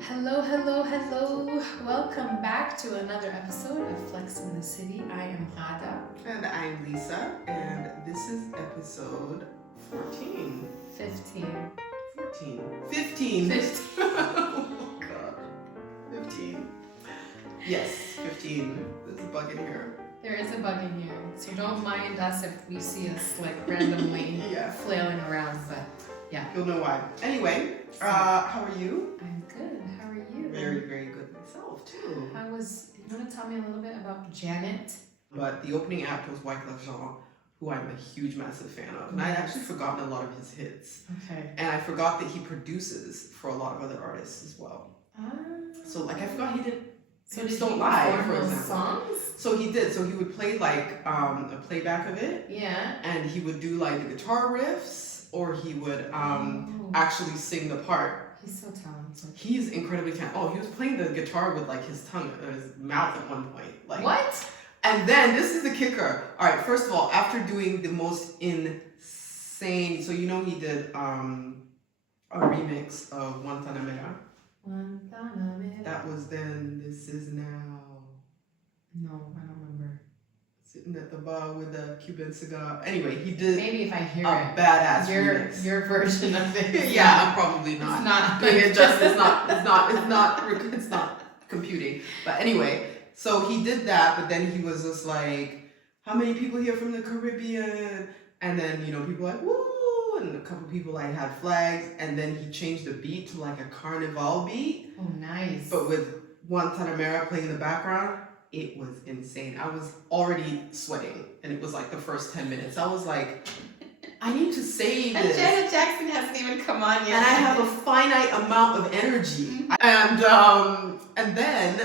Hello, hello, hello. Welcome back to another episode of Flex in the City. I am Hada. And I'm Lisa, and this is episode 14. 15. 14. 15. 15. Oh, God. 15. Yes, 15. There's a bug in here. There is a bug in here, so don't mind us if we see us like randomly flailing around, but yeah. You'll know why. Anyway, how are you? I'm good. How are you? Very, very good myself, too. You want to tell me a little bit about Janet? But the opening act was Wyclef Jean, who I'm a huge, massive fan of. And I'd actually forgotten a lot of his hits. Okay. And I forgot that he produces for a lot of other artists as well. So, like, I forgot he did. So did Don't he Lie, perform for those example. songs? So he did. So he would play like a playback of it, Yeah. and he would do like the guitar riffs, or he would actually sing the part. He's so talented. He's incredibly talented. Oh, he was playing the guitar with like his tongue or his mouth at one point. Like What? And then this is the kicker. All right, first of all, after doing the most insane, so you know he did a remix of Guantanamera. That was then. This is now. No, I don't remember. Sitting at the bar with a Cuban cigar. Anyway, he did Maybe if I hear a it. badass remix. Your version of it. Yeah, I'm probably not. It's not doing it justice. It's not computing. But anyway, so he did that, but then he was just like, how many people here from the Caribbean? And then, you know, people were like, woo! And a couple people like had flags, and then he changed the beat to like a carnival beat. Oh, nice. But with Guantanamera playing in the background, it was insane. I was already sweating, and it was like the first 10 minutes. I was like, I need to save and this. Janet Jackson hasn't even come on yet. And I have a finite amount of energy. And then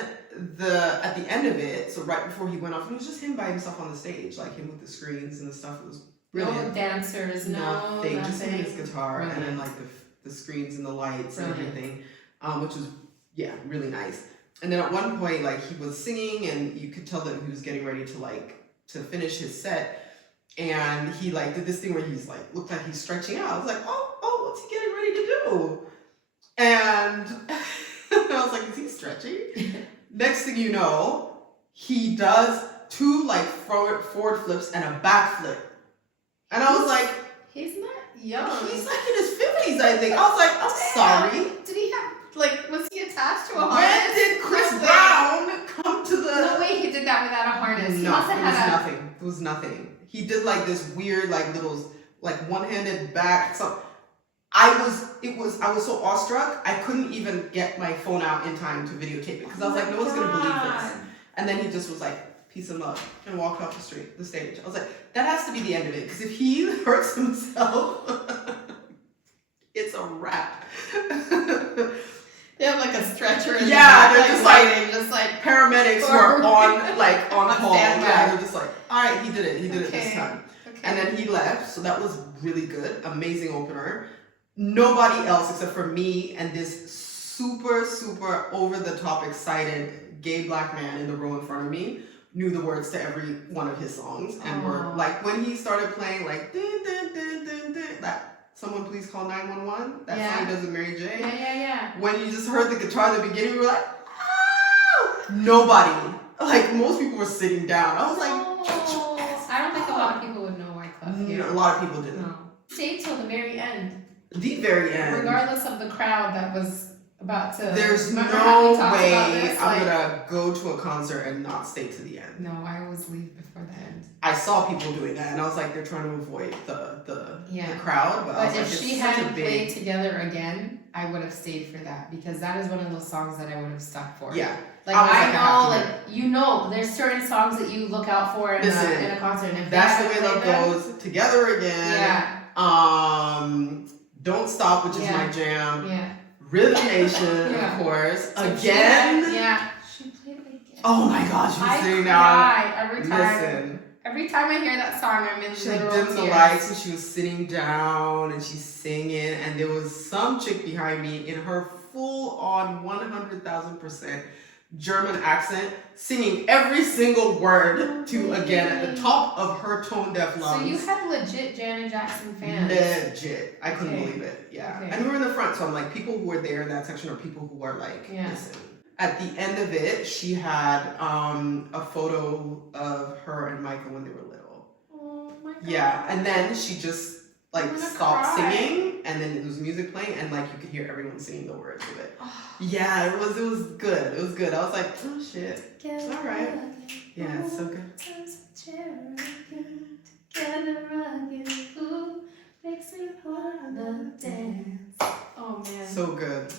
at the end of it, so right before he went off, it was just him by himself on the stage, like him with the screens and the stuff. It was brilliant. No dancers, nothing. Just him and his nothing. guitar, Brilliant. and then like the screens and the lights Brilliant. and everything, which was really nice. And then at one point, like he was singing, and you could tell that he was getting ready to finish his set, and he like did this thing where he's like looked like he's stretching out. I was like, oh, what's he getting ready to do? And I was like, is he stretching? Next thing you know, he does 2 like forward flips and a back flip. And I was like, He's not young. he's like in his 50s, I think. I was like, I'm sorry. Did he have, like, was he attached to a When harness? did Chris No way. Brown come to the... No way he did that without a harness. He No, must it have was had nothing. It was nothing. He did like this weird, like little, like one-handed back. So I was so awestruck, I couldn't even get my phone out in time to videotape it because I was like, no one's gonna believe this. And then he just was like, peace and love, and walked off the stage. I was like, that has to be the end of it, because if he hurts himself, it's a wrap. They have like a stretcher in Yeah, the they're back, just like paramedics were on On call. standby. Yeah, they're just like, all right, he did it this Okay. time. Okay. And then he left, so that was really good, amazing opener. Nobody else except for me and this super, super over the top excited gay black man in the row in front of me knew the words to every one of his songs, and were like, when he started playing like dun, dun, dun, dun, dun, that Someone Please Call 911, that song does with Mary J. Yeah. When you just heard the guitar at the beginning, we were like, oh! Nobody, like most people were sitting down. I was like, I don't think a lot of people would know Wyclef here. a lot of people didn't. No. Stay till the very end. The very end. Regardless of the crowd that was about to. There's Remember how we no talked way about this? I'm Like, gonna go to a concert and not stay to the end. No, I always leave before the end. I saw people doing that, and I was like, they're trying to avoid the crowd. But I was But like, if it's she such a hadn't big. played together again, I would have stayed for that, because that is one of those songs that I would have stuck for. Yeah. Like I was I like, I have know, to like you know, there's certain songs that you look out for in a concert, and if That's they the way haven't love played them, goes. Together again. Yeah. Don't Stop, which is my jam. Yeah. Rhythm Nation, Yeah. of course. So again. She played it again. Oh my gosh, she was I sitting cry down. every time. Listen. Every time I hear that song, I'm in She literal dimmed the tears. lights and she was sitting down and she's singing, and there was some chick behind me in her full on 100,000% German accent, singing every single word to again at the top of her tone deaf lungs. So you had legit Janet Jackson fans. Legit. I couldn't believe it. Yeah. Okay. And we were in the front, so I'm like, people who were there in that section are people who are like, listen. At the end of it, she had a photo of her and Michael when they were little. Oh my god. Yeah, and then she just like stopped singing, and then there was music playing, and like you could hear everyone singing the words of it. Yeah, it was good. It was good. I was like, oh shit, it's all right. Yeah, it's so good. Oh man, so good.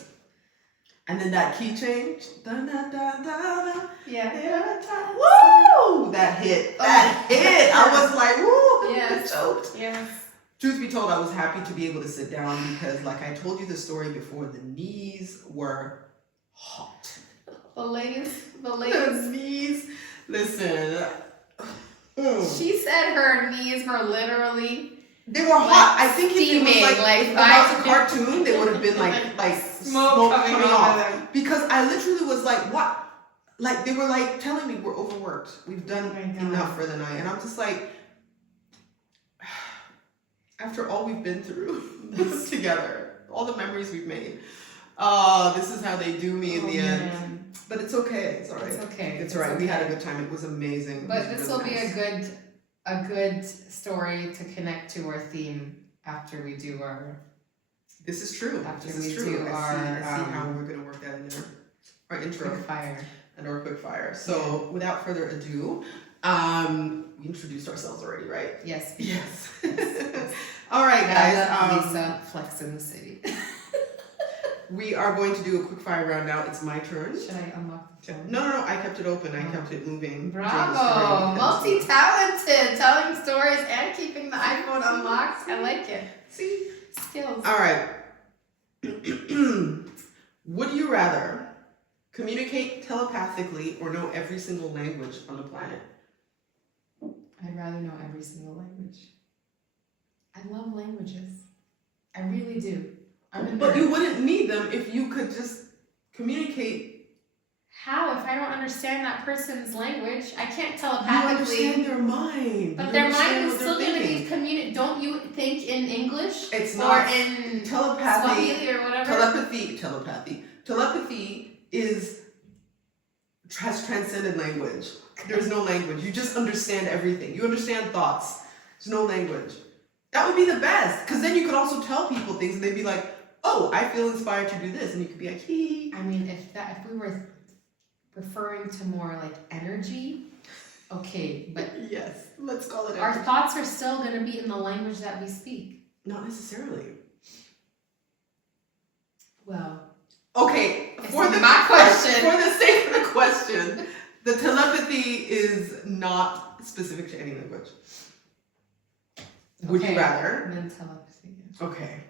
And then that key change. Da, da, da, da, da. Yeah. Woo! That hit. That hit. I was like, woo! Yes. Choked. Yes. Truth be told, I was happy to be able to sit down because, like I told you the story before, the knees were hot. The ladies. The knees. Listen. She said her knees were literally. They were hot. I think steaming, if it was like if that was a cartoon, they would have been like smoke coming off. Because I literally was like, what? Like they were like telling me we're overworked. We've done enough for the night, and I'm just like. After all we've been through together, all the memories we've made, this is how they do me in the end. But it's okay. It's all right. It's okay. It's all right. We had a good time. It was amazing. But this will be a good story to connect to our theme after we do our. This is true. After this is we true. do I see how we're gonna work that in there. Our intro. Quick fire. And our quick fire. So without further ado, we introduced ourselves already, right? Yes. Yes. All right, guys. Lisa, Flex in the City. We are going to do a quick fire round now. It's my turn. Should I unlock the phone? No. I kept it open. I kept it moving. Bravo. Multi-talented. Telling stories and keeping the iPhone unlocked. I like it. See? Skills. All right. Would you rather communicate telepathically or know every single language on the planet? I'd rather know every single language. I love languages. I really do. But you wouldn't need them if you could just communicate. How? If I don't understand that person's language, I can't telepathically. You understand their mind. But their mind is still going to be communicate. Don't you think in English? It's not. Or in telepathy. Swahili or whatever? Telepathy has transcended language. There's no language. You just understand everything. You understand thoughts. There's no language. That would be the best. Because then you could also tell people things and they'd be like, oh, I feel inspired to do this. And you could be like, hee. I mean, if we were referring to more like energy, okay, but yes, let's call it our energy. thoughts are still going to be in the language that we speak. Not necessarily. Well, okay, for the sake of the question, the telepathy is not specific to any language. Would you rather? Then telepathy. Okay.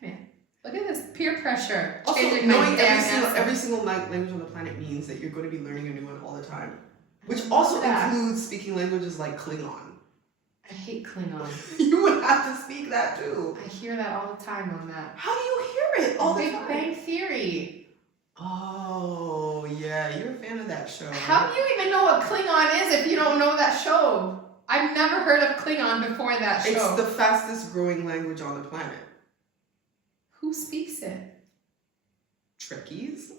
Damn it. Look at this peer pressure. Also, Changing knowing every single language on the planet means that you're going to be learning a new one all the time. Which also includes speaking languages like Klingon. I hate Klingon. You would have to speak that too. I hear that all the time on that. How do you hear it all the time? Big Bang Theory. Oh, yeah. You're a fan of that show. How do you even know what Klingon is if you don't know that show? I've never heard of Klingon before that show. It's the fastest growing language on the planet. Who speaks it? Trekkies?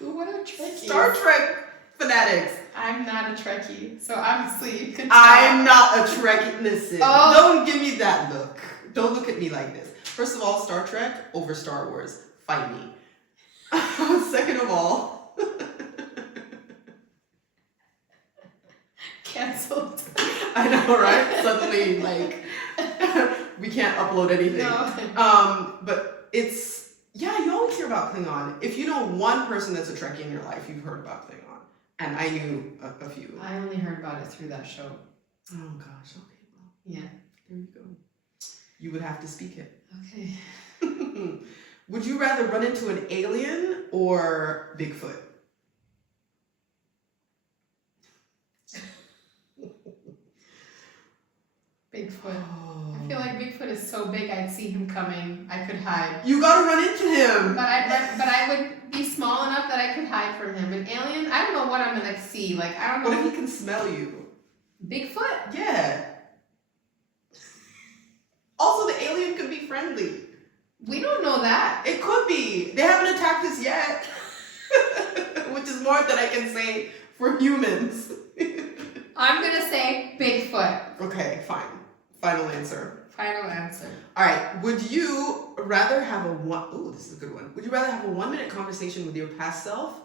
What are Trekkies? Star Trek fanatics. I'm not a Trekkie, so obviously you could tell. I'm not a Trekkie. Listen, Oh. Don't give me that look. Don't look at me like this. First of all, Star Trek over Star Wars. Fight me. Second of all, canceled. I know, right? Suddenly, like, we can't upload anything. No. But it's, yeah, you always hear about Klingon. If you know one person that's a Trekkie in your life, you've heard about Klingon. And I knew a few. I only heard about it through that show. Oh, gosh. Okay, well. Yeah. There you go. You would have to speak it. Okay. Would you rather run into an alien or Bigfoot? Bigfoot. I feel like Bigfoot is so big I'd see him coming. I could hide. You gotta run into him. But I would be small enough that I from him. An alien, I don't know what I'm gonna see. Like, I don't know. What if he can smell you? Bigfoot? Yeah. Also, the alien could be friendly. We don't know that. It could be. They haven't attacked us yet. Which is more than I can say for humans. I'm gonna say Bigfoot. Okay, fine. Final answer. Final answer. All right. Would you rather have this is a good one. Would you rather have a 1-minute conversation with your past self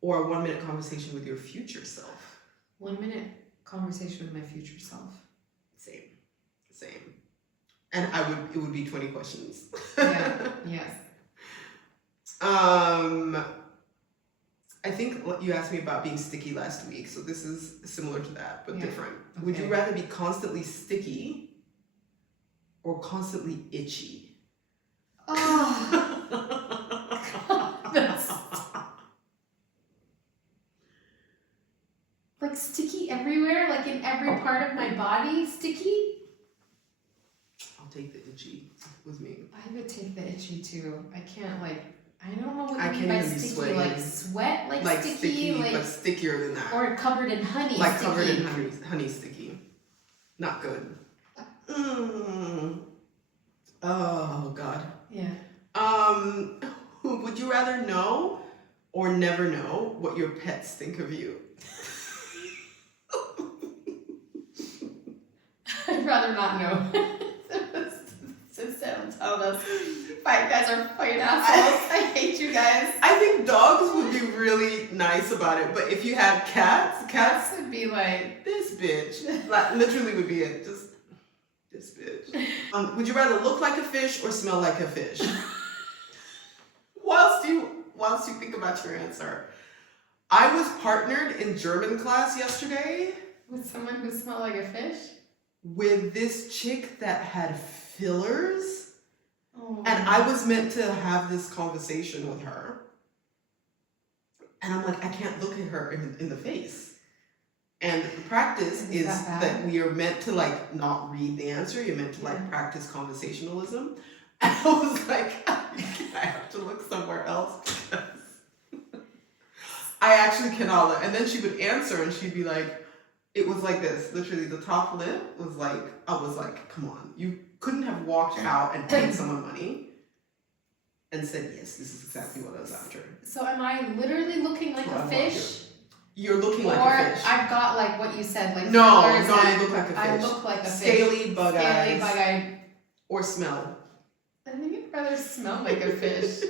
or a 1-minute conversation with your future self? 1 minute conversation with my future self. Same. And it would be 20 questions. Yeah, yes. I think you asked me about being sticky last week, so this is similar to that, but different. Okay. Would you rather be constantly sticky or constantly itchy? Oh. That's like sticky everywhere, like in every part of my body, sticky? I'll take the itchy with me. I would take the itchy too. I can't I don't know what I you mean can't by even be sticky. sweaty. Like sweat, Like sticky, like but stickier than that. or covered in honey. Like sticky. covered in honey sticky. Not good. Oh God. Yeah. Would you rather know or never know what your pets think of you? I'd rather not know. Instead of telling us, fight guys are fighting assholes. I hate you guys. I think dogs would be really nice about it, but if you had cats Would be like this bitch. Like, literally would be it. Just this bitch. Would you rather look like a fish or smell like a fish? Whilst you think about your answer. I was partnered in German class yesterday with someone who smelled like a fish. with this chick that had fillers. Oh. And I was meant to have this conversation with her. And I'm like, I can't look at her in the face. And the practice is that we are meant to like not read the answer. You're meant to like practice conversationalism. And I was like, I have to look somewhere else because I actually cannot look. And then she would answer and she'd be like, it was like this. Literally the top lip was like, I was like, come on. You couldn't have walked out and paid someone money and said, yes, this is exactly what I was after. So am I literally looking like a fish? You're looking like or a fish. I've got like what you said, like no, fillers you and look like a fish. I look like a fish. Scaly bug eyes. bug-eyed. Or smell. I think I'd rather smell like a fish.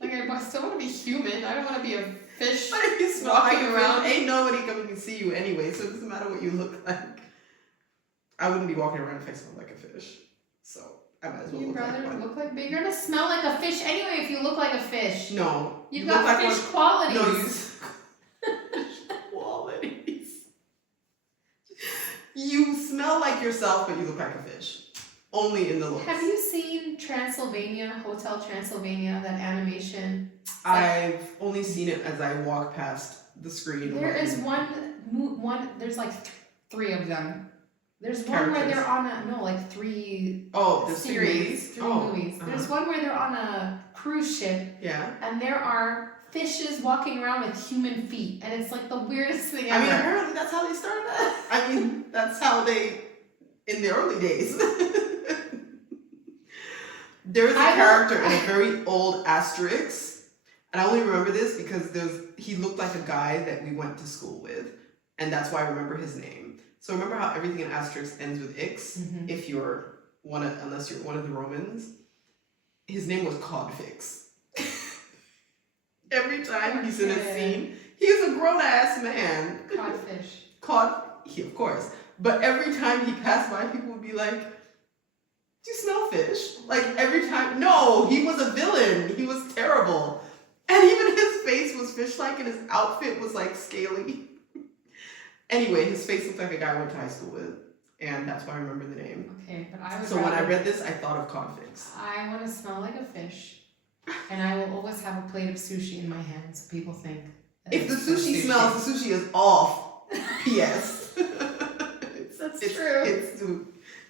Like I still want to be human. I don't want to be a fish. But if you smell walking like a around. fish, ain't nobody coming to see you anyway, so it doesn't matter what you look like. I wouldn't be walking around if I smelled like a fish. So I might as well You'd look rather like one. look like, but you're gonna smell like a fish anyway if you look like a fish. No. You've you got look like fish one. qualities. No, you fish qualities. You smell like yourself, but you look like a fish. Only in the looks. Have you seen Hotel Transylvania, that animation? I've only seen it as I walk past the screen. There is one, there's like three of them. There's one where they're on three there's series, three movies. Uh-huh. There's one where they're on a cruise ship. Yeah. And there are fishes walking around with human feet. And it's like the weirdest thing ever. I mean, apparently that's how they started that. I mean, that's how in the early days. There's a character in a very old Asterix, and I only remember this because he looked like a guy that we went to school with, and that's why I remember his name. So remember how everything in Asterix ends with Ix, unless you're one of the Romans? His name was Codfix. Every time he's in a scene, he's a grown-ass man. Codfish. Of course. But every time he passed by, people would be like, do you smell fish? Like every time. No, he was a villain. He was terrible. And even his face was fish-like and his outfit was like scaly. Anyway, his face looked like a guy I went to high school with. And that's why I remember the name. Okay, but I would So when I read this, I thought of Codfix. I want to smell like a fish. And I will always have a plate of sushi in my hand so people think. If the sushi smells, the sushi is off. P.S. That's true. It's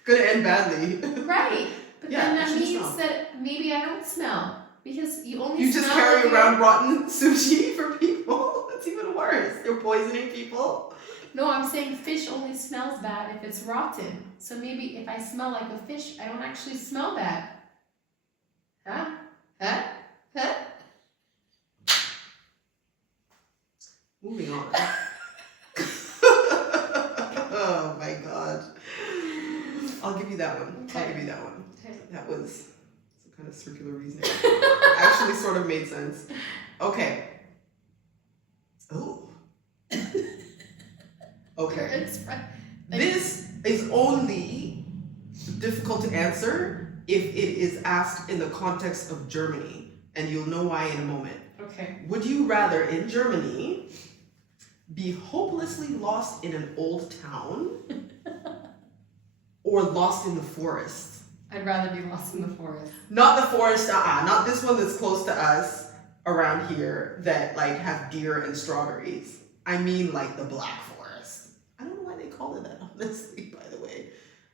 gonna end badly. Right. But Yeah, then that it should means smell. that maybe I don't smell. Because you only You just smell carry like around rotten sushi for people. That's even worse. You're poisoning people. No, I'm saying fish only smells bad if it's rotten. So maybe if I smell like a fish, I don't actually smell bad. Huh? Huh? Huh? Moving on. Oh my god. I'll give you that one. Okay. I'll give you that one. Okay. That was some kind of circular reasoning. Actually sort of made sense. Okay. Oh. Okay. It's This is only difficult to answer if it is asked in the context of Germany, and you'll know why in a moment. okay. Would you rather in Germany be hopelessly lost in an old town or lost in the forest? I'd rather be lost in the forest. Not the forest, not this one that's close to us around here that like have deer and strawberries. I mean like the Black Forest. I don't know why they call it that, honestly, by the way.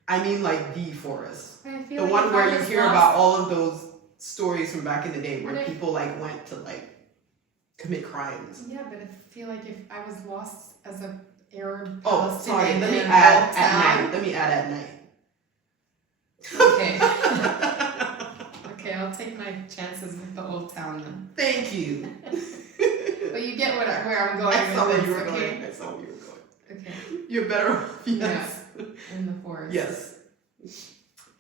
I mean like the forest. I feel The like one if where I you was hear lost- about all of those stories from back in the day where But I- people like went to like commit crimes. Yeah, but I feel like if I was lost as a Arab Oh, Palestinian sorry, let me in an add old at town- night. Let me add at night. Okay. Okay, I'll take my chances with the old town then. Thank you. But you get where I'm going I saw with where this, you were okay? going. I saw where you were going. Okay. You're better off. Yes. In the forest. Yes.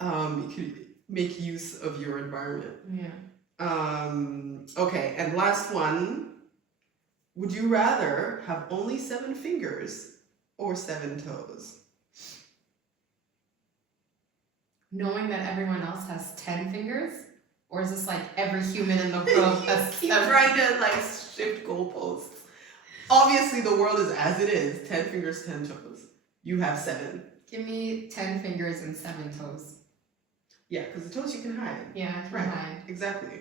You could make use of your environment. Yeah. Okay, and last one. Would you rather have only 7 fingers or 7 toes? Knowing that everyone else has 10 fingers? Or is this like every human in the world has Keep 7? trying to like shift goalposts. Obviously, the world is as it is. 10 fingers, 10 toes. You have 7. Give me 10 fingers and 7 toes. Yeah, because the toes you can hide. Yeah, I can Right. hide. Exactly.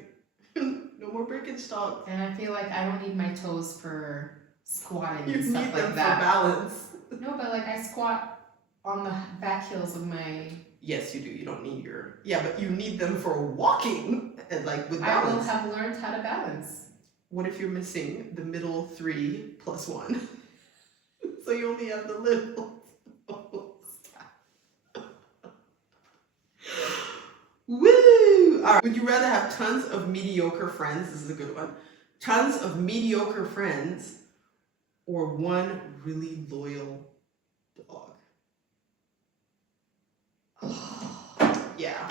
No more Birkenstock. And I feel like I don't need my toes for squatting You and need stuff them like for that. balance. No, but like I squat on the back heels of my... Yes, you do. You don't need your... Yeah, but you need them for walking and like with I will balance. have learned how to balance. What if you're missing the middle 3 plus 1? So you only have the little. Woo! All right. Would you rather have tons of mediocre friends? This is a good one. Tons of mediocre friends or one really loyal dog? Yeah.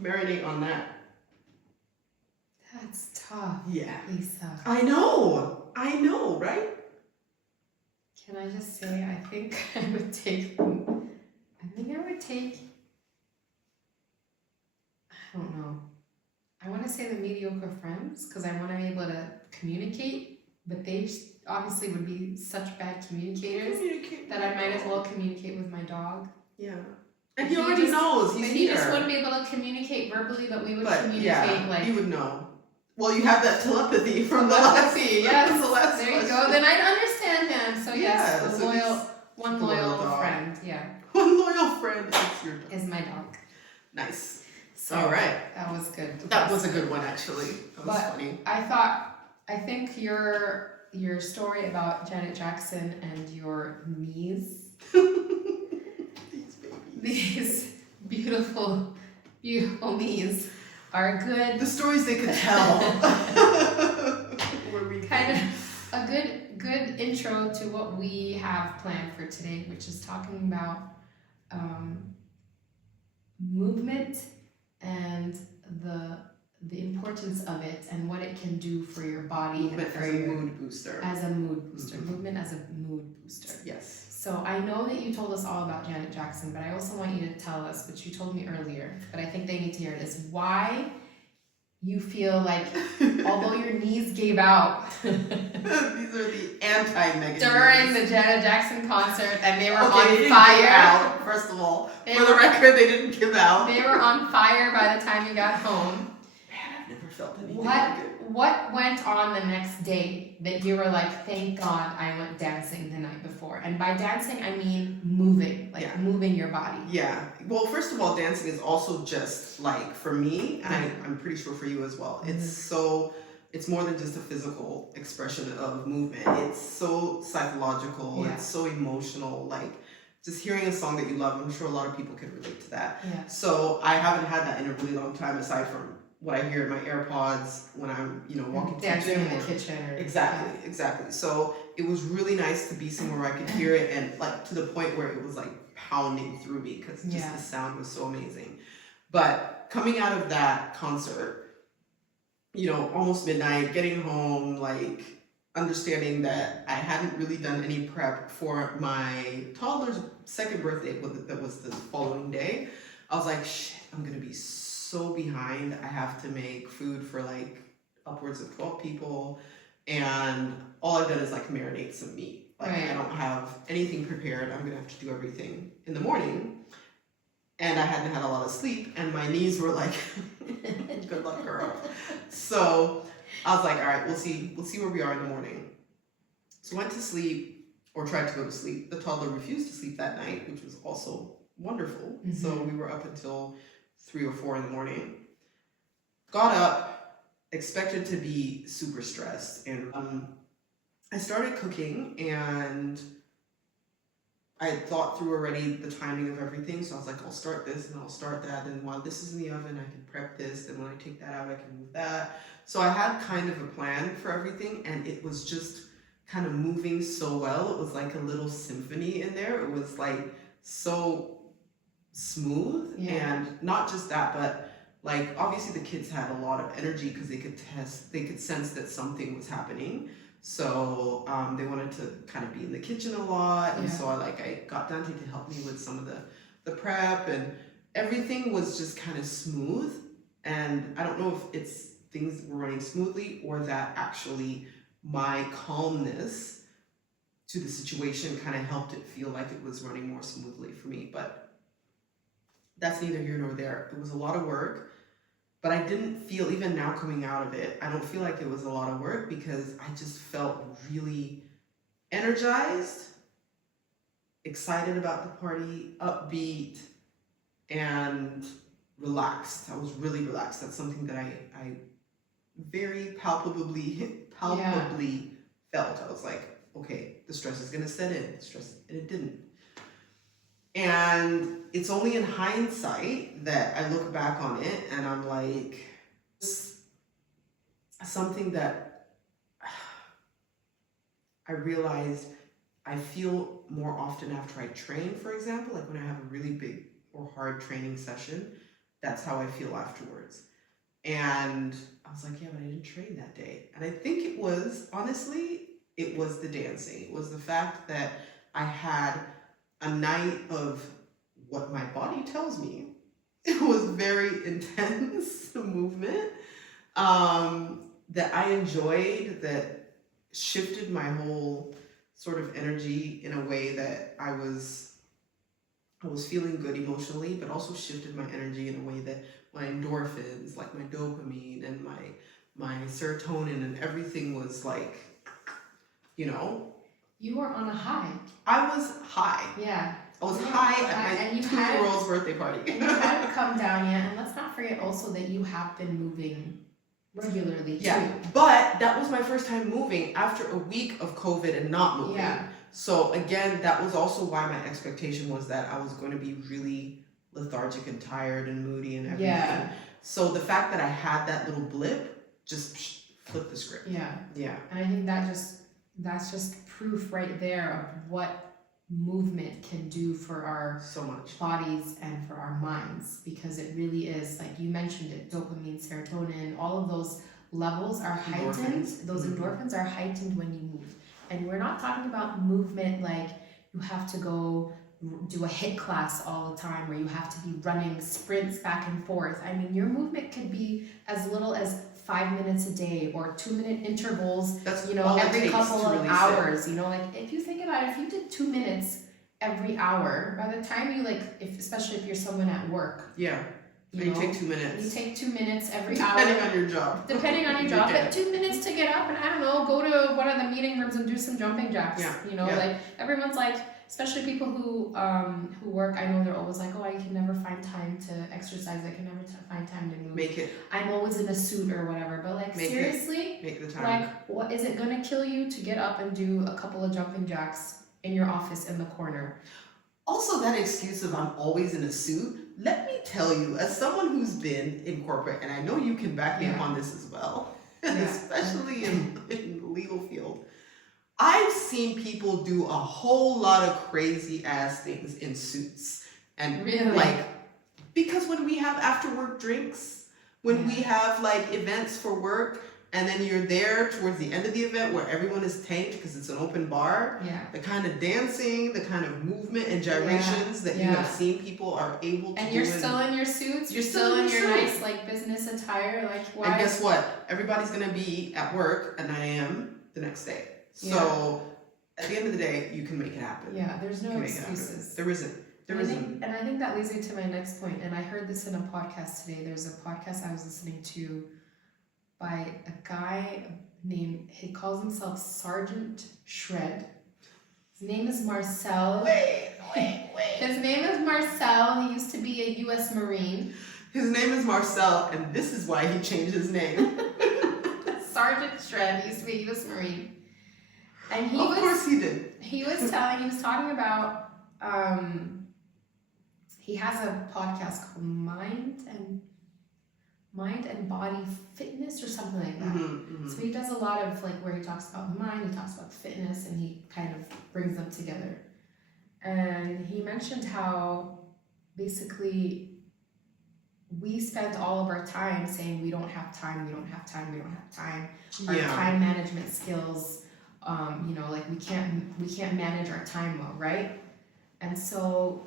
Marinate on that. That's tough, Yeah. Lisa. I know, right? Can I just say, I think I would take, I don't know. I want to say the mediocre friends because I want to be able to communicate, but they obviously would be such bad communicators that I might as well communicate with my dog. Yeah. And he He already just- knows, But he's he here. just wouldn't be able to communicate verbally, but we would But communicate yeah, like... he would know. Well, you have that telepathy from the last, yes. from the last There you question. go. Then I'd understand him. So Yeah, yes, so one the loyal loyal dog. friend. Yeah, One loyal friend is your dog. is my dog. Nice. So All right. that was good. That was a good one, actually. That was But- funny. I think your story about Janet Jackson and your knees, These babies. these beautiful knees, are good. The stories they could tell. Were we Kind of a good intro to what we have planned for today, which is talking about movement and the importance of it and what it can do for your body movement and for as a your mood booster. as a mood booster. Mhm. Movement as a mood booster. Yes. So I know that you told us all about Janet Jackson, but I also want you to tell us, which you told me earlier, but I think they need to hear it, is why you feel like although your knees gave out These are the anti-Megan during knees. the Janet Jackson concert and they were Okay, they on didn't give fire. out, first of all. They For the were- record, they didn't give out. They were on fire by the time you got home. Man, I've never felt anything like it. What went on the next day that you were like, thank God I went dancing the night before? And by dancing, I mean moving, like moving your body. Yeah. Well, first of all, dancing is also just like, for me, and I'm pretty sure for you as well, it's more than just a physical expression of movement. It's so psychological, it's so emotional, like just hearing a song that you love. I'm sure a lot of people can relate to that. Yeah. So I haven't had that in a really long time, aside from what I hear in my AirPods when I'm, walking to the dancing gym in the kitchen. Exactly. So it was really nice to be somewhere where I could hear it, and like to the point where it was like pounding through me, because just the sound was so amazing. But coming out of that concert, almost midnight, getting home, like understanding that I hadn't really done any prep for my toddler's second birthday, that was the following day. I was like, shit, I'm gonna be so behind. I have to make food for like upwards of 12 people, and all I've done is like marinate some meat. Like I don't have anything prepared. I'm gonna have to do everything in the morning. And I hadn't had a lot of sleep, and my knees were like, good luck, girl. So I was like, all right, we'll see where we are in the morning. So went to sleep, or tried to go to sleep. The toddler refused to sleep that night, which was also wonderful. So we were up until 3 or 4 in the morning. Got up, expected to be super stressed, and I started cooking, and I had thought through already the timing of everything. So I was like, I'll start this and I'll start that, and while this is in the oven, I can prep this, and when I take that out, I can move that. So I had kind of a plan for everything, and it was just kind of moving so well. It was like a little symphony in there. It was like so smooth, and not just that, but like obviously the kids had a lot of energy because they could sense that something was happening. So they wanted to kind of be in the kitchen a lot, and so I got Dante to help me with some of the prep, and everything was just kind of smooth. And I don't know if it's things were running smoothly, or that actually my calmness to the situation kind of helped it feel like it was running more smoothly for me. But that's neither here nor there. It was a lot of work, but I didn't feel, even now coming out of it, I don't feel like it was a lot of work, because I just felt really energized, excited about the party, upbeat, and relaxed. I was really relaxed. That's something that I very palpably felt. I was like, okay, the stress is gonna set in. And it didn't. And it's only in hindsight that I look back on it and I'm like, something that I realized I feel more often after I train, for example, like when I have a really big or hard training session, that's how I feel afterwards. And I was like, yeah, but I didn't train that day. And I think it was the dancing. It was the fact that I had a night of what my body tells me. It was very intense movement that I enjoyed, that shifted my whole sort of energy in a way that I was feeling good emotionally, but also shifted my energy in a way that my endorphins, like my dopamine and my serotonin and everything was like, You were on a high. I was high. Yeah. I was high at my 2-year-old's birthday party. And you hadn't come down yet. And let's not forget also that you have been moving regularly too. Yeah, but that was my first time moving after a week of COVID and not moving. Yeah. So again, that was also why my expectation was that I was going to be really lethargic and tired and moody and everything. Yeah. So the fact that I had that little blip just flipped the script. Yeah. Yeah. And I think that's just proof right there of what movement can do for our so much bodies and for our minds, because it really is, like you mentioned it, dopamine, serotonin, all of those levels are heightened. Those endorphins are heightened when you move. And we're not talking about movement like you have to go do a HIIT class all the time, where you have to be running sprints back and forth. I mean, your movement could be as little as 5 minutes a day, or 2-minute intervals. That's every couple of really hours. Like if you think about it, if you did 2 minutes every hour, by the time you especially if you're someone at work, yeah, You take 2 minutes. You take 2 minutes every hour. Depending on your job. Depending on your job, but 2 minutes to get up and, I don't know, go to one of the meeting rooms and do some jumping jacks. Yeah. You know, like everyone's like, especially people who work, I know they're always like, oh, I can never find time to exercise. I can never find time to move. Make it. I'm always in a suit or whatever. But like, seriously, make the time. like, what is it gonna kill you to get up and do a couple of jumping jacks in your office in the corner? Also, that excuse of I'm always in a suit, let me tell you, as someone who's been in corporate, and I know you can back me up on this as well, especially in the legal field, I've seen people do a whole lot of crazy ass things in suits. And really? Like, because when we have after work drinks, when we have like events for work, and then you're there towards the end of the event where everyone is tanked because it's an open bar. Yeah. The kind of dancing, the kind of movement and gyrations that you have seen people are able to do. And you're still in your suits. You're still in your nice like business attire. Like why? And guess what? Everybody's gonna be at work at 9 a.m. the next day. So at the end of the day, you can make it happen. Yeah. There's no excuses. There isn't. And I think that leads me to my next point. And I heard this in a podcast today. There's a podcast I was listening to by a guy named, he calls himself Sergeant Shred. His name is Marcel. Wait. His name is Marcel. He used to be a U.S. Marine. His name is Marcel, and this is why he changed his name. Sergeant Shred. He used to be a U.S. Marine. And he of course he did. He was talking about, he has a podcast called Mind and Body Fitness or something like that. So he does a lot of like where he talks about the mind, he talks about fitness, and he kind of brings them together. And he mentioned how basically we spend all of our time saying we don't have time. Our time management skills, like we can't manage our time well, right? And so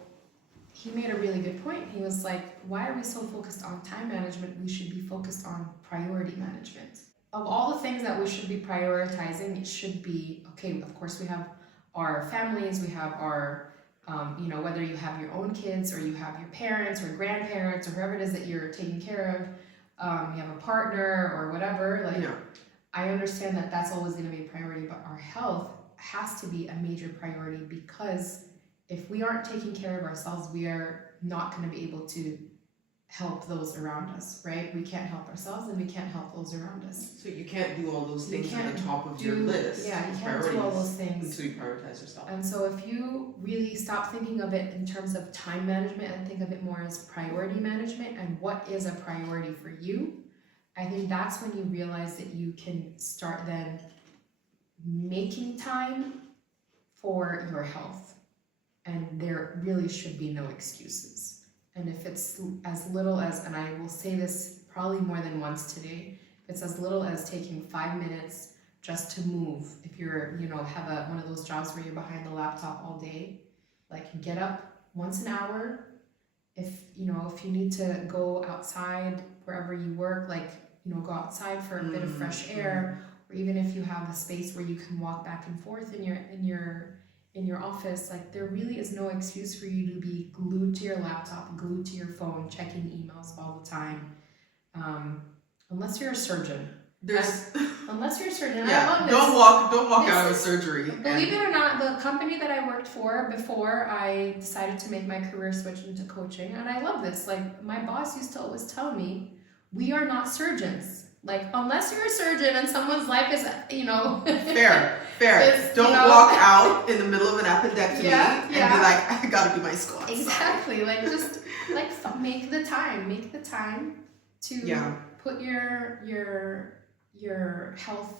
he made a really good point. He was like, why are we so focused on time management? We should be focused on priority management. Of all the things that we should be prioritizing, it should be, okay, of course we have our families, we have our, whether you have your own kids or you have your parents or grandparents or whoever it is that you're taking care of, you have a partner or whatever, I understand that that's always going to be a priority, but our health has to be a major priority, because if we aren't taking care of ourselves, we are not going to be able to help those around us, right? We can't help ourselves and we can't help those around us. So you can't do all those things at the top of your list. Yeah, you can't do all those things until you prioritize yourself. And so if you really stop thinking of it in terms of time management and think of it more as priority management and what is a priority for you, I think that's when you realize that you can start then making time for your health. And there really should be no excuses. And if it's as little as, and I will say this probably more than once today, if it's as little as taking 5 minutes just to move, if you're, have one of those jobs where you're behind the laptop all day, like get up once an hour. If you need to go outside wherever you work, go outside for a bit of fresh air, or even if you have a space where you can walk back and forth in your office, there really is no excuse for you to be glued to your laptop, glued to your phone, checking emails all the time, unless you're a surgeon. Unless you're a surgeon. Yeah, don't walk out of a surgery. Believe it or not, the company that I worked for before I decided to make my career switch into coaching, and I love this. My boss used to always tell me, we are not surgeons. Unless you're a surgeon and someone's life is, Fair. Don't walk out in the middle of an appendectomy and be like, I gotta do my squats. Exactly. Just make the time to put your health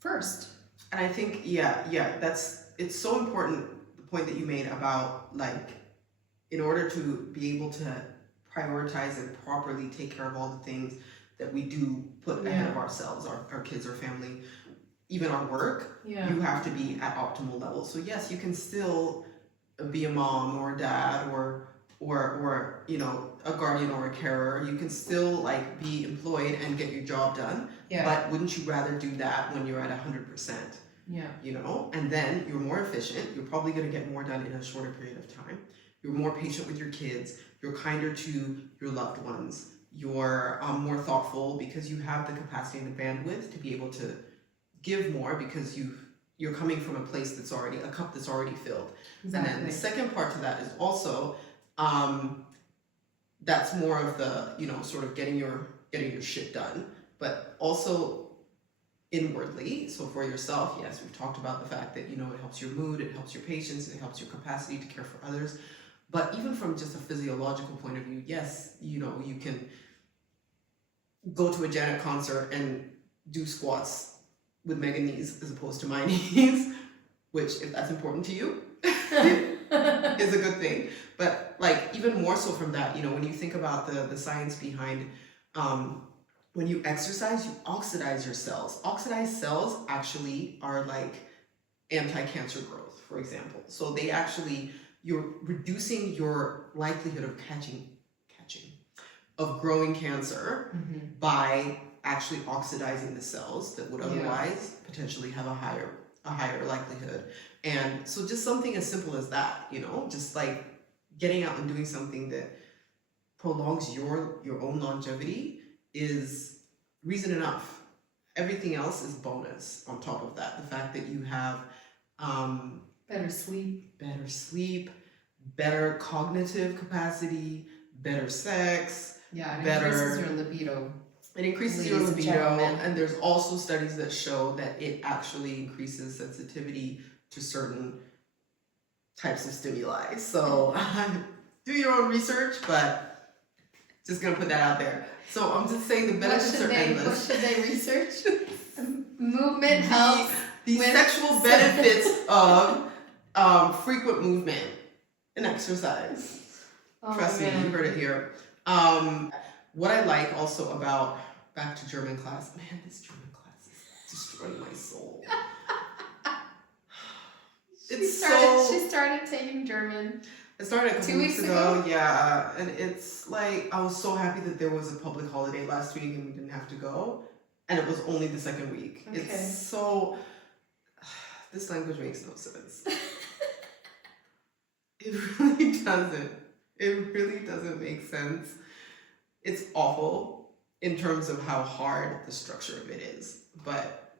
first. And I think, it's so important, the point that you made about in order to be able to prioritize and properly take care of all the things that we do put ahead of ourselves, our kids, our family, even our work, you have to be at optimal levels. So yes, you can still be a mom or a dad or a guardian or a carer. You can still be employed and get your job done. Yeah. But wouldn't you rather do that when you're at 100%? Yeah. And then you're more efficient. You're probably going to get more done in a shorter period of time. You're more patient with your kids. you're kinder to your loved ones, you're more thoughtful because you have the capacity and the bandwidth to be able to give more because you're coming from a place that's already a cup that's already filled. Exactly. And then the second part to that is also that's more of the, you know, sort of getting your shit done, but also inwardly. So for yourself, yes, we've talked about the fact that, you know, it helps your mood, it helps your patience, it helps your capacity to care for others. But even from just a physiological point of view, yes, you know, you can go to a Janet concert and do squats with mega knees as opposed to my knees, which, if that's important to you, is a good thing. But like even more so from that, you know, when you think about the science behind when you exercise, you oxidize your cells. Oxidized cells actually are like anti-cancer growth, for example. So they actually, you're reducing your likelihood of of growing cancer by actually oxidizing the cells that would otherwise potentially have a higher likelihood. And so just something as simple as that, you know, just like getting out and doing something that prolongs your own longevity is reason enough. Everything else is bonus on top of that. The fact that you have better sleep, better cognitive capacity, better sex, it increases your libido. It increases your libido, and there's also studies that show that it actually increases sensitivity to certain types of stimuli. So do your own research, but just gonna put that out there. So I'm just saying the benefits are endless. What should they research? Movement helps. The sexual benefits of frequent movement and exercise. Trust me, you heard it here. What I like also about, back to German class, man, this German class is destroying my soul. She started taking German. I started a couple weeks ago, yeah, and it's like, I was so happy that there was a public holiday last week and we didn't have to go, and it was only the second week. Okay. It's so, this language makes no sense. It really doesn't. It really doesn't make sense. It's awful in terms of how hard the structure of it is. But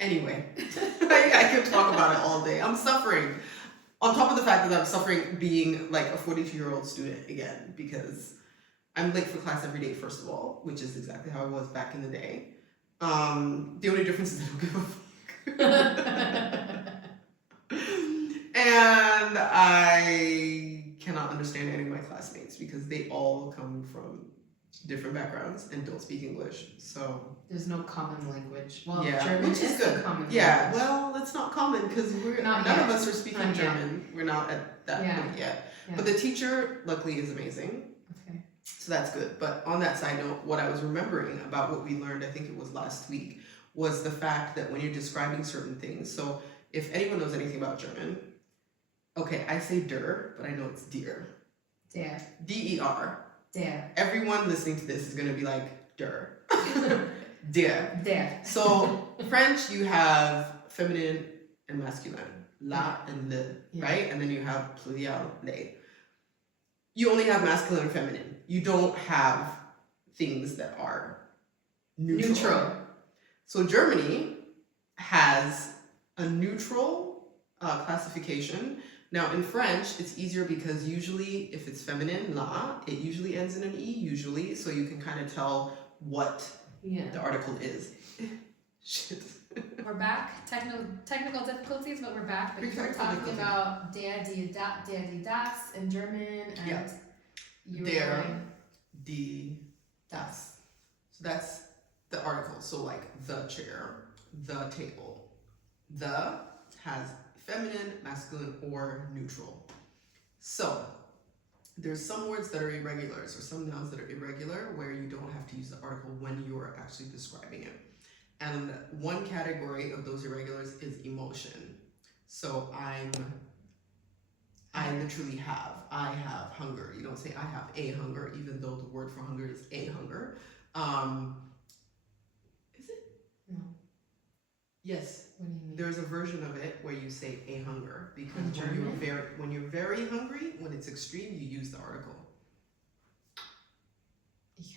anyway, I could talk about it all day. I'm suffering. On top of the fact that I'm suffering being like a 42-year-old student again, because I'm late for class every day, first of all, which is exactly how I was back in the day. The only difference is I don't give a fuck. And I cannot understand any of my classmates because they all come from different backgrounds and don't speak English. So there's no common language. Well, yeah, German which is good. Common language. Language. Well, it's not common because none of us are speaking German. We're not at that point yet. Yeah. But the teacher, luckily, is amazing. Okay. So that's good. But on that side note, what I was remembering about what we learned, I think it was last week, was the fact that when you're describing certain things, so if anyone knows anything about German, okay, I say der, but I know it's dear. Der. D-E-R. Der. Everyone listening to this is going to be like, der. Der. Der. So, French, you have feminine and masculine. La and le, right? And then you have plurial, les. You only have masculine and feminine. You don't have things that are neutral. So, Germany has a neutral classification. Now in French, it's easier because usually if it's feminine, la, it usually ends in an E, usually, so you can kind of tell what the article is. Shit. We're back. Technical difficulties, but we're back. But we're talking about der, die, das in German, and you der, die, das. So that's the article. So like the chair, the table. The has feminine, masculine, or neutral. So there's some words that are irregulars or some nouns that are irregular where you don't have to use the article when you're actually describing it. And one category of those irregulars is emotion. So I literally have, I have hunger. You don't say I have a hunger, even though the word for hunger is a hunger. Is it? No. Yes. What do you mean? There's a version of it where you say a hunger because In German? when you're very hungry, when it's extreme, you use the article.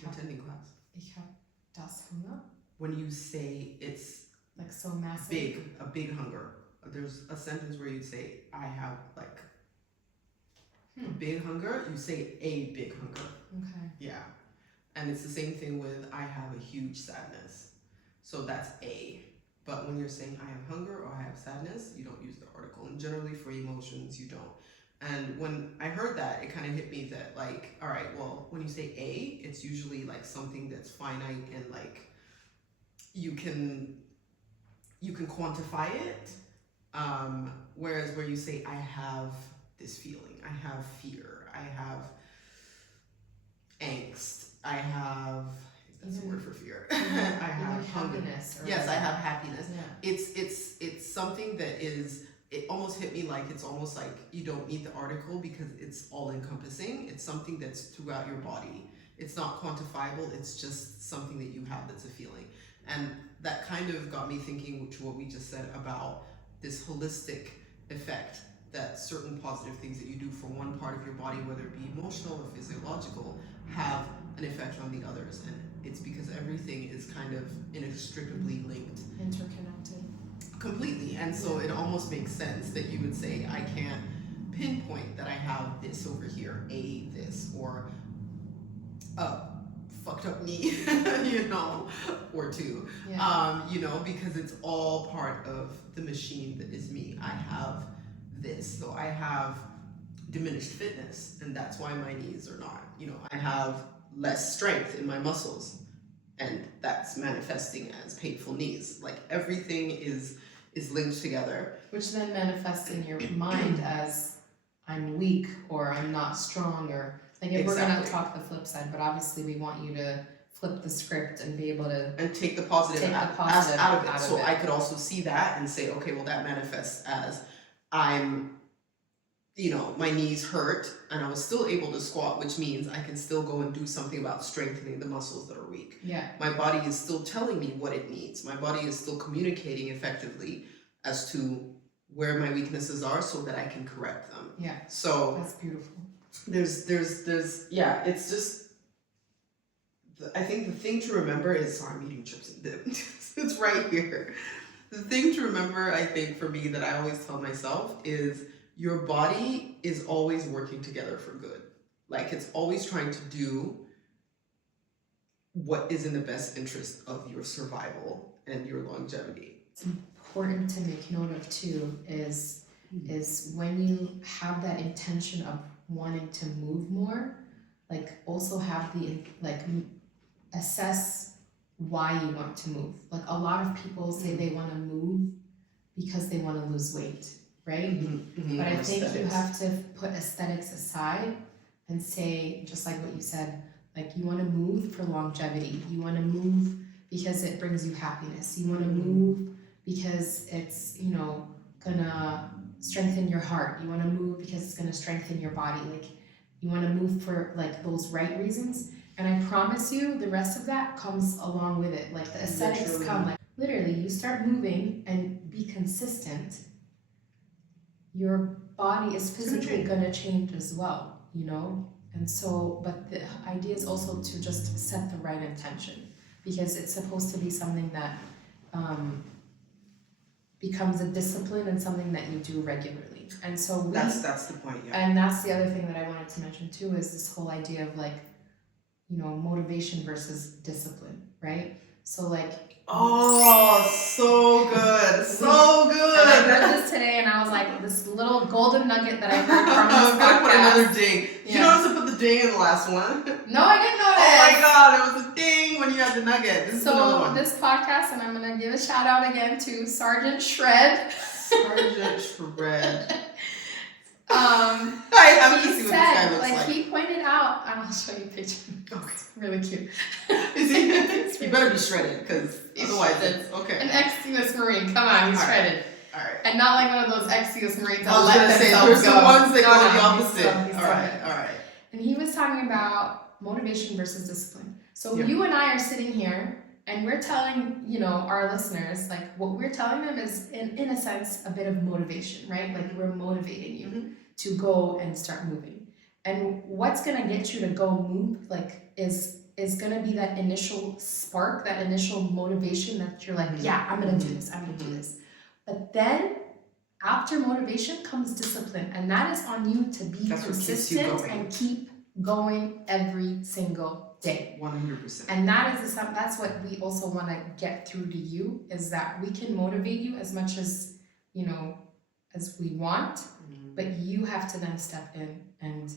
Attending class. Ich hab das Hunger. When you say it's like so massive. a big hunger. There's a sentence where you say I have like a big hunger. You say a big hunger. Okay. Yeah, and it's the same thing with I have a huge sadness. So that's a. But when you're saying I have hunger or I have sadness, you don't use the article. And generally for emotions, you don't. And when I heard that, it kind of hit me that like, all right, well, when you say a, it's usually like something that's finite and like you can quantify it. Whereas where you say I have this feeling, I have fear, I have angst, I have that's the word for fear. I have hunger. Happiness. Yes, I have happiness. Yeah. It's something that is. It almost hit me like it's almost like you don't need the article because it's all encompassing. It's something that's throughout your body. It's not quantifiable. It's just something that you have that's a feeling. And that kind of got me thinking, which what we just said about this holistic effect that certain positive things that you do for one part of your body, whether it be emotional or physiological, have an effect on the others. And it's because everything is kind of inextricably linked. Interconnected. Completely. And so it almost makes sense that you would say, I can't pinpoint that I have this over here, this, or fucked up knee, or two, because it's all part of the machine that is me. I have this. So I have diminished fitness, and that's why my knees are not, I have less strength in my muscles, and that's manifesting as painful knees. Like everything is linked together. Which then manifests in your mind as I'm weak or I'm not strong or like if we're gonna talk the flip side, but obviously we want you to flip the script and be able to take the positive out of it. So I could also see that and say, okay, well that manifests as I'm my knees hurt and I was still able to squat, which means I can still go and do something about strengthening the muscles that are weak. Yeah. My body is still telling me what it needs. My body is still communicating effectively as to where my weaknesses are so that I can correct them. Yeah. So that's beautiful. There's it's just, I think the thing to remember is, sorry, I'm eating chips and dip. It's right here. The thing to remember, I think, for me that I always tell myself is your body is always working together for good. Like it's always trying to do what is in the best interest of your survival and your longevity. It's important to make note of too is when you have that intention of wanting to move more, like also have the assess why you want to move. Like a lot of people say they want to move because they want to lose weight, right? Mm-hmm. But I think you have to put aesthetics aside and say, just like what you said, like you want to move for longevity. You want to move because it brings you happiness. You want to move because it's, gonna strengthen your heart. You want to move because it's gonna strengthen your body. Like you want to move for like those right reasons. And I promise you, the rest of that comes along with it. Like the aesthetics come. Like literally, you start moving and be consistent. Your body is physically gonna change as well, And so, but the idea is also to just set the right intention because it's supposed to be something that becomes a discipline and something that you do regularly. And so that's the point, yeah. And that's the other thing that I wanted to mention too is this whole idea of like, motivation versus discipline, right? So like so good. So good. And I heard this today and I was like, this little golden nugget that I heard from this podcast. Put another ding. Yeah. You noticed I put the ding in the last one? No, I didn't notice. Oh my god, it was a ding when you had the nugget. This is another one. This podcast, and I'm gonna give a shout out again to Sergeant Shred. Sergeant Shred. I have to see what this guy looks like. He pointed out, and I'll show you a picture. Okay. It's really cute. Is he? He better be shredded, because otherwise it's okay. An ex-US Marine. Come on, he's shredded. All right. And not like one of those ex-US Marines that I was gonna say, there's the ones that go the opposite. All right. And he was talking about motivation versus discipline. So you and I are sitting here, And we're telling, our listeners, like what we're telling them is in a sense a bit of motivation, right? Like we're motivating you to go and start moving. And what's gonna get you to go move, like is gonna be that initial spark, that initial motivation that you're like, yeah, I'm gonna do this, I'm gonna do this. But then after motivation comes discipline, and that is on you to be consistent and keep going every single day. 100%. And that's what we also want to get through to you, is that we can motivate you as much as as we want, but you have to then step in and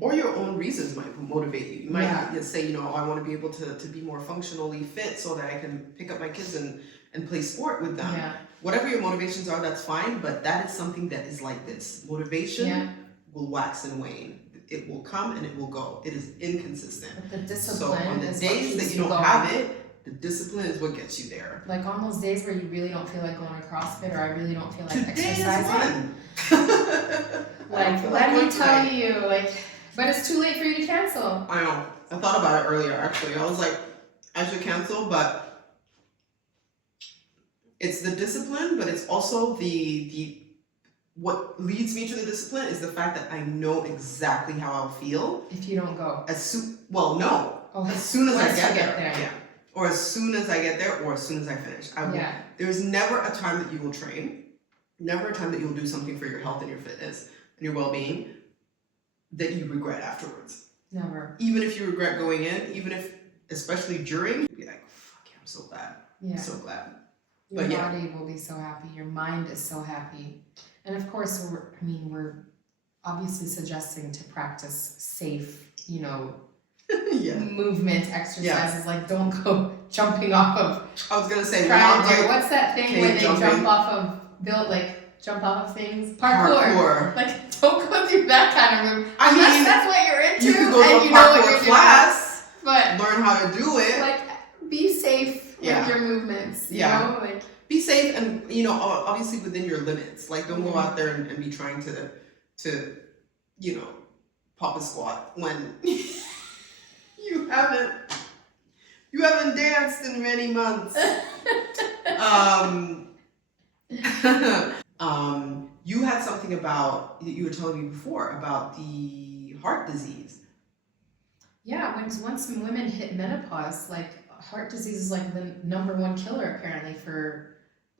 or your own reasons might motivate you. You might just say, I want to be able to be more functionally fit so that I can pick up my kids and play sport with them. Yeah. Whatever your motivations are, that's fine, but that is something that is like this. Motivation will wax and wane. It will come and it will go. It is inconsistent. But the discipline so on the is days that you don't have it, the discipline is what gets you there. Like on those days where you really don't feel like going to CrossFit, or I really don't feel like Today exercising. Like, let me tell you, but it's too late for you to cancel. I know. I thought about it earlier, actually. I was like, I should cancel, but it's the discipline, but it's also the what leads me to the discipline is the fact that I know exactly how I'll feel if you don't go. As soon as I get there. Yeah. Or as soon as I get there, or as soon as I finish. There's never a time that you will train, never a time that you'll do something for your health and your fitness and your well-being that you regret afterwards. Never. Even if you regret going in, even if, especially during, you'll be like, fuck yeah, I'm so glad. Yeah. I'm so glad. Your body will be so happy. Your mind is so happy. And of course, we're obviously suggesting to practice safe, movement exercises. Yes. Like don't go jumping off of. I was gonna say, what's that thing where they jump off of things? Parkour. Like don't go through that kind of move. Unless that's what you're into. You could go to a parkour class, but learn how to do it. Like be safe with your movements. You know? Be safe and, obviously within your limits. Like, don't go out there and be trying to pop a squat when you haven't danced in many months. You had something about, you were telling me before, about the heart disease. Yeah, once women hit menopause, heart disease is the number one killer apparently for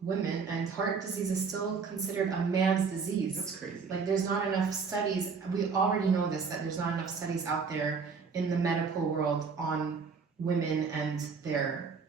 women, and heart disease is still considered a man's disease. That's crazy. There's not enough studies. We already know this, that there's not enough studies out there in the medical world on women and their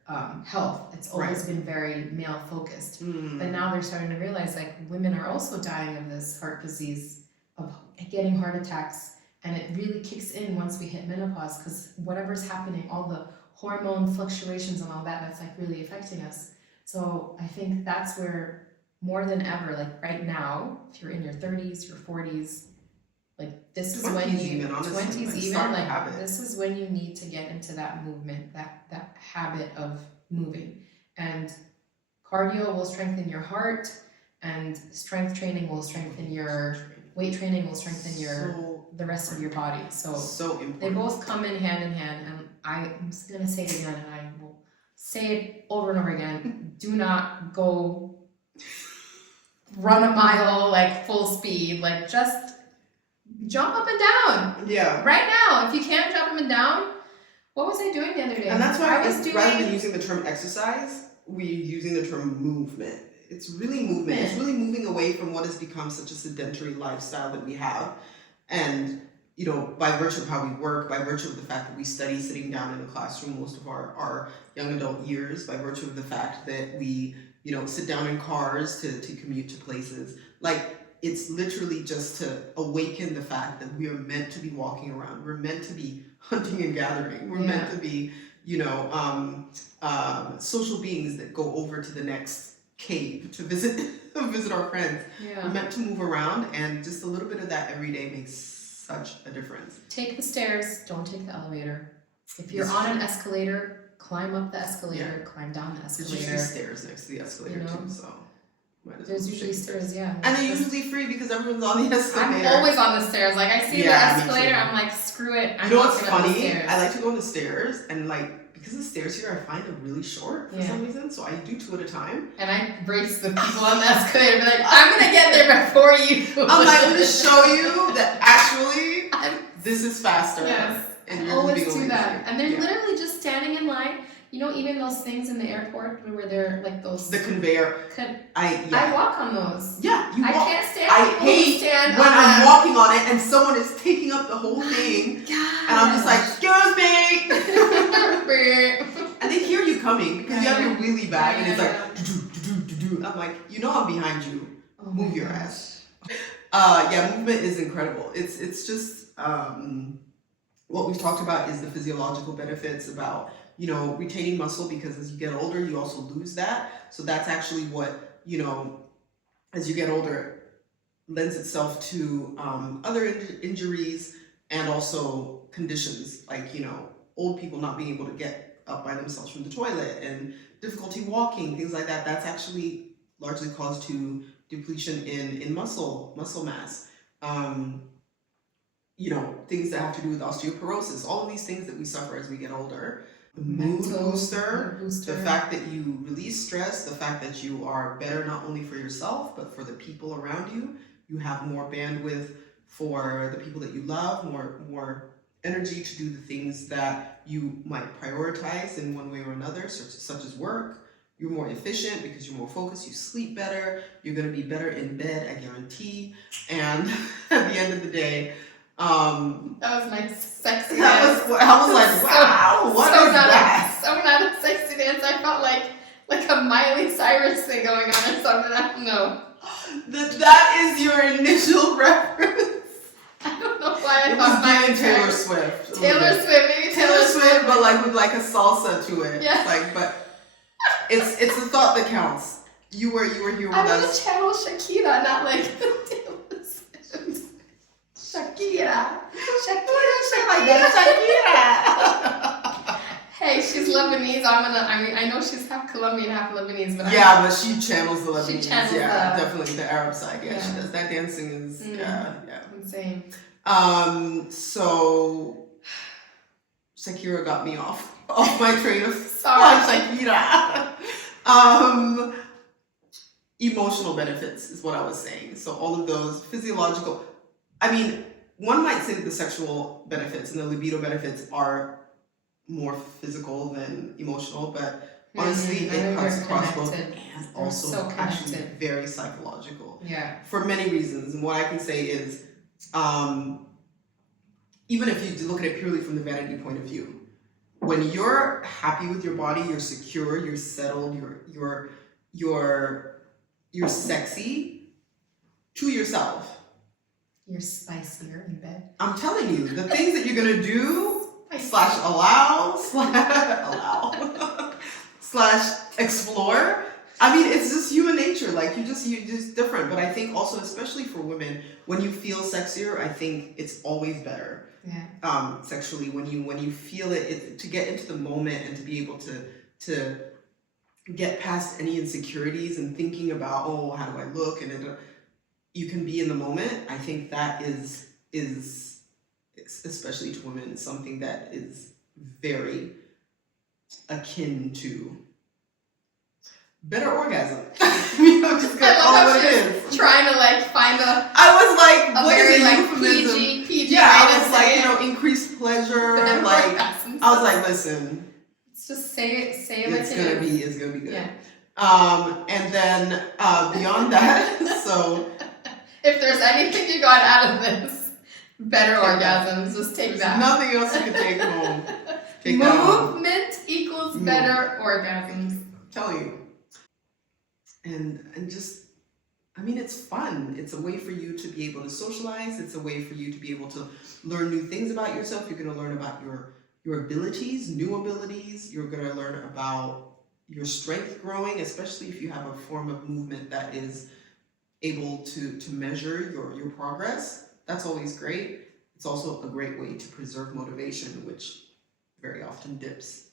health. It's always been very male focused. But now they're starting to realize women are also dying of this heart disease, of getting heart attacks, and it really kicks in once we hit menopause, because whatever's happening, all the hormone fluctuations and all that's really affecting us. So I think that's where more than ever, right now, if you're in your 30s, your 40s, this is when you, 20s even, this is when you need to get into that movement, that habit of moving. And cardio will strengthen your heart, and strength training will strengthen your, weight training will strengthen the rest of your body. So important. They both come in hand, and I'm just going to say it again, and I will say it over and over again. Do not go run a mile full speed. Just jump up and down. Yeah. Right now, if you can't jump up and down, what was I doing the other day? And that's why rather than using the term exercise, we're using the term movement. It's really movement. It's really moving away from what has become such a sedentary lifestyle that we have. And, by virtue of how we work, by virtue of the fact that we study sitting down in a classroom most of our young adult years, by virtue of the fact that we, sit down in cars to commute to places, it's literally just to awaken the fact that we are meant to be walking around. We're meant to be hunting and gathering. We're meant to be, social beings that go over to the next cave to visit our friends. Yeah. We're meant to move around, and just a little bit of that every day makes such a difference. Take the stairs, don't take the elevator. If you're on an escalator, climb up the escalator, climb down the escalator. There's usually stairs next to the escalator too, so. There's usually stairs, yeah. And they're usually free because everyone's on the escalator. I'm always on the stairs. I see the escalator, I'm like, screw it. I'm what's funny? I like to go on the stairs and because the stairs here I find are really short for some reason, so I do 2 at a time. And I brace the people on the escalator, be like, I'm gonna get there before you. I'm like, let me show you that actually this is faster. Yes. And I always do that. And they're literally just standing in line. You know, even those things in the airport where they're like those. The conveyor. I walk on those. Yeah, you walk. I can't stand I people hate who stand when on I'm walking on it and someone is taking up the whole thing. God. And I'm just like, excuse me. And they hear you coming because you have your wheelie bag and it's like, do-do-do-do-do-do. I'm like, you know I'm behind you. Move your ass. Movement is incredible. It's just what we've talked about is the physiological benefits about, you know, retaining muscle, because as you get older, you also lose that. So that's actually what, you know, as you get older, lends itself to other injuries and also conditions like, you know, old people not being able to get up by themselves from the toilet and difficulty walking, things like that. That's actually largely caused to depletion in muscle mass. You know, things that have to do with osteoporosis, all of these things that we suffer as we get older. The mood booster, the fact that you release stress, the fact that you are better not only for yourself, but for the people around you. You have more bandwidth for the people that you love, more energy to do the things that you might prioritize in one way or another, such as work. You're more efficient because you're more focused, you sleep better, you're going to be better in bed, I guarantee. And at the end of the day, that was my sexy dance. I was like, wow, what is that? So not a sexy dance. I felt like a Miley Cyrus thing going on or something. I don't know. That is your initial reference. I don't know why I it thought was giving Taylor Swift. Maybe Taylor Swift, but like with like a salsa to it. Yeah. Like, but it's the thought that counts. You were here with us. I want to channel Shakira, not like Taylor Swift. Shakira. Hey, she's Lebanese. I know she's half Colombian, half Lebanese, but but she channels the Lebanese. She channels definitely the Arab side. Yeah, she does. That dancing is insane. So Shakira got me off my train of Shakira. Emotional benefits is what I was saying. So all of those physiological. I mean, one might say that the sexual benefits and the libido benefits are more physical than emotional, but honestly, it cuts across both and also actually very psychological. Yeah. For many reasons. And what I can say is, even if you look at it purely from the vanity point of view, when you're happy with your body, you're secure, you're settled, you're sexy to yourself. You're spicier in bed. I'm telling you, the things that you're gonna do /allow / explore. I mean, it's just human nature. Like you're just different. But I think also, especially for women, when you feel sexier, I think it's always better. Yeah. Sexually, when you feel it, to get into the moment and to be able to get past any insecurities and thinking about, oh, how do I look, and you can be in the moment. I think that is especially to women something that is very akin to better orgasm. You know, just I love what how it she's is. trying to like find a. I was like, a what very is it? like Euphemism? PG. Yeah, I way was to like, say you know, it. increased pleasure. Better Like, orgasms. I was like, listen. It's just say it like It's gonna be good. Yeah. And then beyond that, so if there's anything you got out of this, better orgasms. Just take that. Nothing else you can take home. Take that home. Movement equals better orgasms. I'm telling you. And just, I mean, it's fun. It's a way for you to be able to socialize. It's a way for you to be able to learn new things about yourself. You're going to learn about your abilities, new abilities. You're going to learn about your strength growing, especially if you have a form of movement that is able to measure your progress. That's always great. It's also a great way to preserve motivation, which very often dips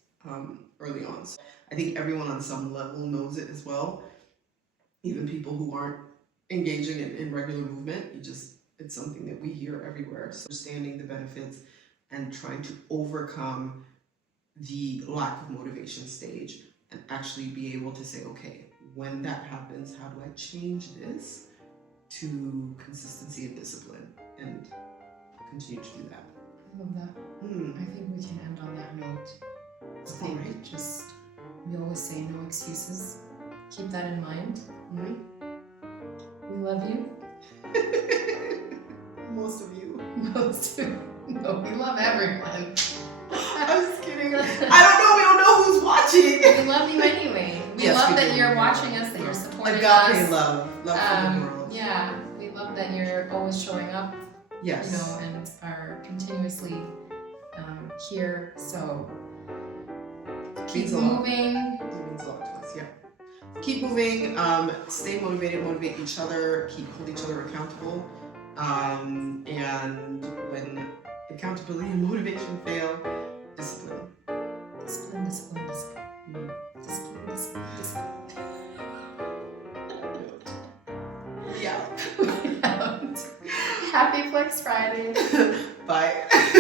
early on. So I think everyone on some level knows it as well. Even people who aren't engaging in regular movement, it's something that we hear everywhere. So understanding the benefits and trying to overcome the lack of motivation stage and actually be able to say, okay, when that happens, how do I change this to consistency and discipline, and continue to do that. I love that. I think we can end on that note. I think Alright. just, we always say no excuses. Keep that in mind. We love you. Most of you. No, we love everyone. I'm just kidding. We don't know who's watching. We love you anyway. We Yes, love we that do. you're watching us, that you're supporting Agape us. love for the world. Yeah, we love that you're always showing up, Yes. you know, and are continuously here. So keep Means a lot. moving. It means a lot to us, yeah. Keep moving, stay motivated, motivate each other, hold each other accountable. And when accountability and motivation fail, discipline. Discipline. Yeah. Happy Flex Friday. Bye.